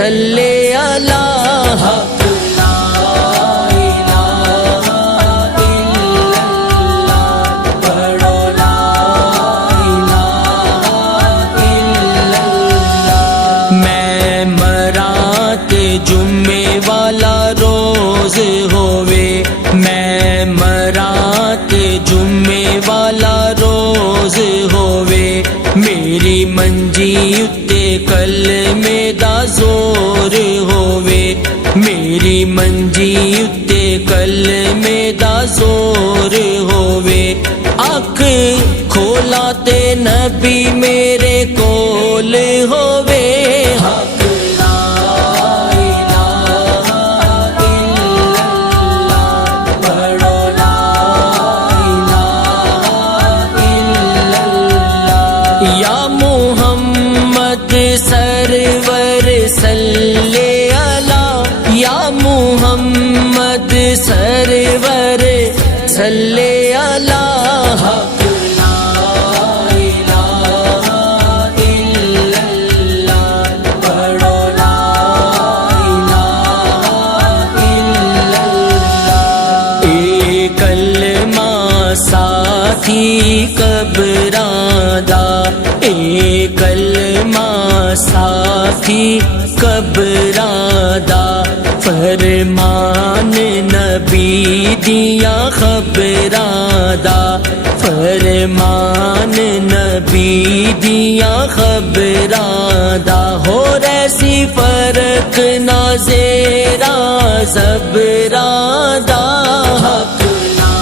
صلی علی حق لا الہ الا اللہ پڑھو لا الہ الا اللہ میں مراں تے جمعے والا روز ہووے میں مراں تے جمعے والا روز ہووے میری منجی اتے کلمے دا زور ہووے میری منجی اتے کلمے دا زور ہووے اکھ کھولا تے نبی میرے کول ہووے حق لا الہ الا اللہ پڑھو لا الہ الا اللہ یا محمد سرور صلی علی یا محمد سرور صلی علی حق لا الہ الا اللہ پڑھو لا الہ الا اللہ اے کلمہ ساتھی قبراں دا اے کلمہ ساتھی قبراں دا فرمان نبی دیا خبراں دا فرمان نبی دیا خبراں دا ہو ریسی فرق نہ زیرا زبراں دا حق لا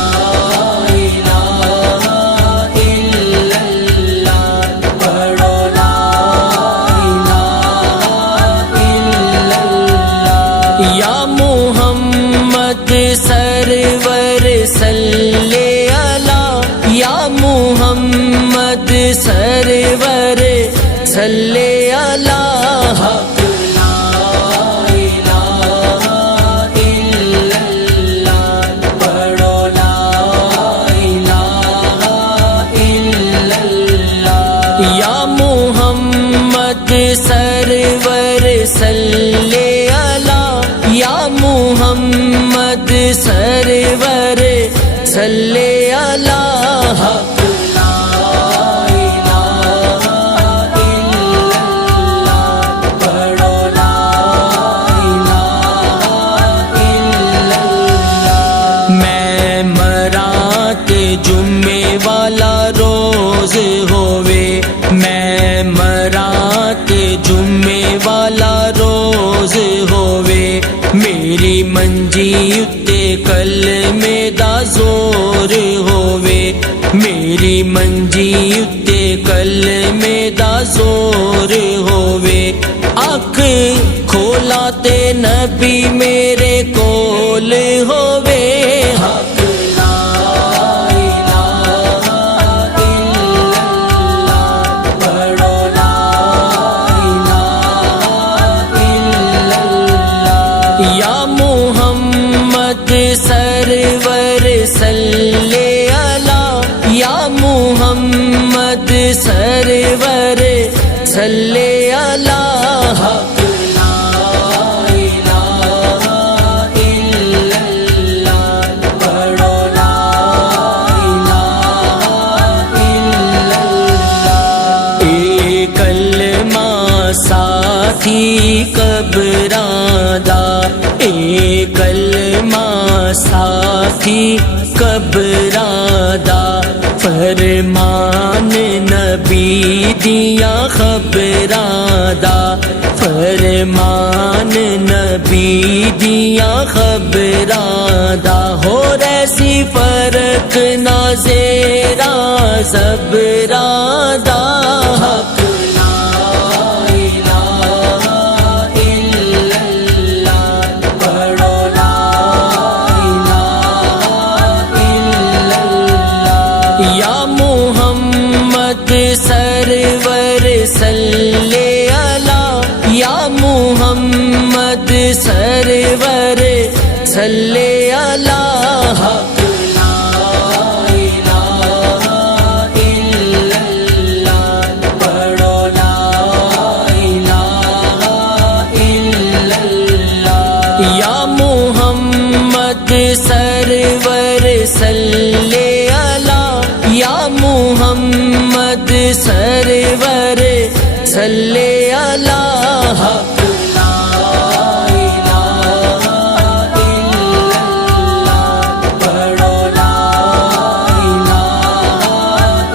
الہ الا اللہ پڑھو لا الہ الا اللہ یا محمد سرور صلی علی یا محمد سرور صلی علی حق لا الہ الا اللہ پڑھو لا الہ الا اللہ یا محمد سرور صلی علی یا محمد سرور صلی علی حق لا الہ الا اللہ پڑھو لا الہ الا اللہ میں مراں تے جمعے والا روز ہووے میں مراں تے جمعے والا روز ہووے میری منجی اتے کلمے دا زور ہووے میری منجی اتے کلمے دا زور ہووے اکھ کھولا تے نبی میرے کول ہووے حق لا الہ الا اللہ پڑھو لا الہ الا اللہ یا محمد سرور صلی علی یا محمد سرور صلی علی حق لا الہ الا اللہ پڑھو لا الہ الا اللہ اے کلمہ ساتھی قبراں دا اے کلمہ ساتھی قبراں دا فرمان نبی دیا خبراں دا فرمان نبی دیا خبراں دا ہو ریسی فرق نہ زیرا زبراں دا حق لا الہ الا اللہ پڑھو لا الہ الا اللہ یا محمد سرور صلی علی یا محمد سرور صلی علی حق لا الہ الا اللہ پڑھو لا الہ الا سرور صلی علی حق لا الہ الا اللہ پڑھو لا الہ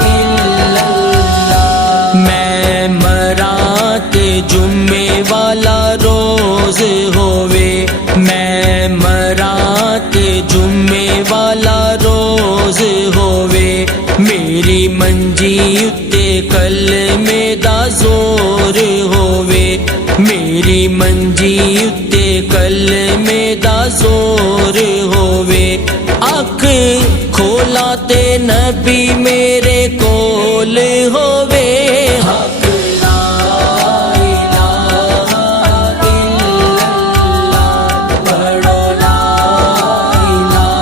الا اللہ میں مرات جمعے والا روز ہووے میں مرات جمعے والا روز ہووے میری منجی اتے کلمے دا زور ہووے میری منجی اتے کلمے دا زور ہووے اکھ کھولا تے نبی میرے کول ہووے حق لا الہ الا اللہ پڑھو لا الہ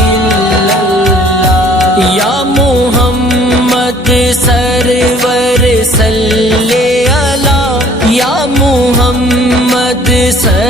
الا اللہ یا محمد سرور صلی علی یا محمد سرور